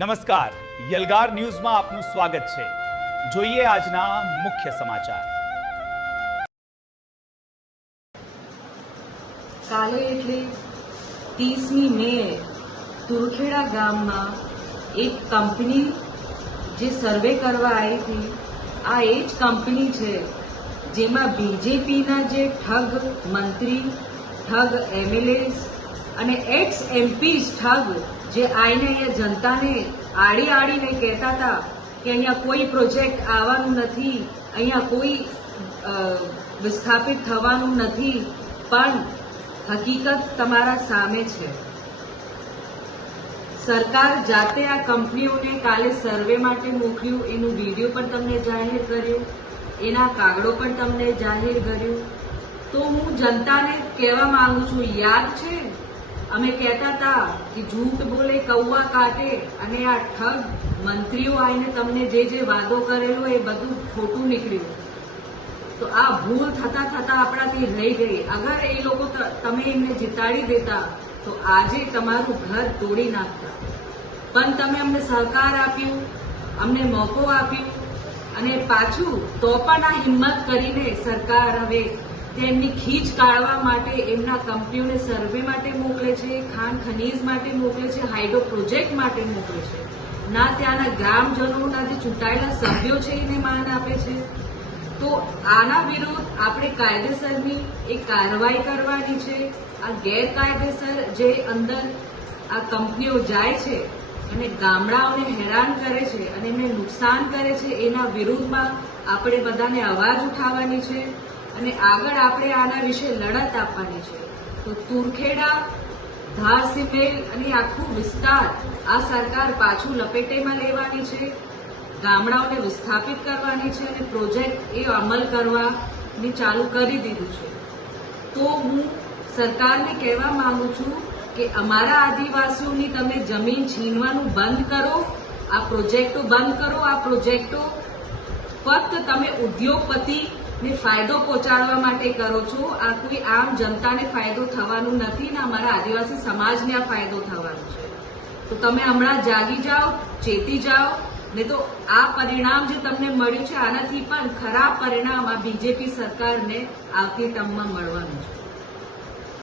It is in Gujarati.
નમસ્કાર, યલગાર ન્યૂઝમાં આપનું સ્વાગત છે। જોઈએ આજના મુખ્ય સમાચાર। કાલે એટલે 30મી મે તુરખેડા ગામમાં એક કંપની જે સર્વે કરવા આવી હતી, આ એ જ કંપની છે જેમાં બીજેપીના જે ઠગ મંત્રી, ઠગ એમએલએસ અને એક્સ એમપીઝ ઠગ જે આઈને અહીંયા જનતાને આડીને કહેતા હતા કે અહીંયા કોઈ પ્રોજેક્ટ આવવાનું નથી, અહીંયા કોઈ વિસ્થાપિત થવાનું નથી, પણ હકીકત તમારા સામે છે। સરકાર જાતે આ કંપનીઓને કાલે સર્વે માટે મોકલ્યું, એનું વિડીયો પણ તમને જાહેર કર્યો, એના કાગળો પણ તમને જાહેર કર્યું। તો હું જનતાને કહેવા માંગુ છું, યાદ છે અમે કહેતા હતા કે झूठ બોલે કૌવા કાટે, અને આ ઠગ મંત્રીઓ આવીને તમને જે વાદો કરેલો એ બધું ખોટું નીકળ્યું। તો આ ભૂલ થતા આપણાથી રહી ગઈ। અગર એ લોકો તમે એમને જીતાડી દેતા તો આજે તમારું ઘર તોડી નાખતા, પણ તમે અમને સહકાર આપ્યું, અમને મોકો આપ્યું, અને પાછું તો પણ આ હિંમત કરીને સરકાર હવે તેમની ખીચ કાઢવા માટે એમના કંપનીઓને સર્વે માટે મોકલે છે, ખાણ ખનીજ માટે મોકલે છે, હાઇડ્રો પ્રોજેક્ટ માટે મોકલે છે, ના ત્યાંના ગ્રામજનોના જે ચૂંટાયેલા સભ્યો છે એને માન આપે છે। તો આના વિરુદ્ધ આપણે કાયદેસરની એક કાર્યવાહી કરવાની છે। આ ગેરકાયદેસર જે અંદર આ કંપનીઓ જાય છે અને ગામડાઓને હેરાન કરે છે અને એમને નુકસાન કરે છે, એના વિરુદ્ધમાં આપણે બધાને અવાજ ઉઠાવવાની છે અને આગળ આપણે આના વિશે લડત આપવાની છે। તો તુરખેડા, ધારસિમેલ અને આખું વિસ્તાર આ સરકાર પાછું લપેટેમાં લેવાની છે, ગામડાઓને વિસ્થાપિત કરવાની છે અને પ્રોજેક્ટ એ અમલ કરવાની ચાલુ કરી દીધું છે। તો હું સરકારને કહેવા માંગુ છું કે અમારા આદિવાસીઓની તમે જમીન છીનવાનું બંધ કરો, આ પ્રોજેક્ટો બંધ કરો। આ પ્રોજેક્ટો ફક્ત તમે ઉદ્યોગપતિને ફાયદો પહોંચાડવા માટે કરો છો, આ કોઈ આમ જનતાને ફાયદો થવાનું નથી ને અમારા આદિવાસી સમાજને આ ફાયદો થવાનો છે। તો તમે હમણાં જાગી જાઓ, ચેતી જાઓ, ને તો આ પરિણામ જે તમને મળ્યું છે આનાથી પણ ખરાબ પરિણામ આ બીજેપી સરકારને આવતી ટર્મમાં મળવાનું છે।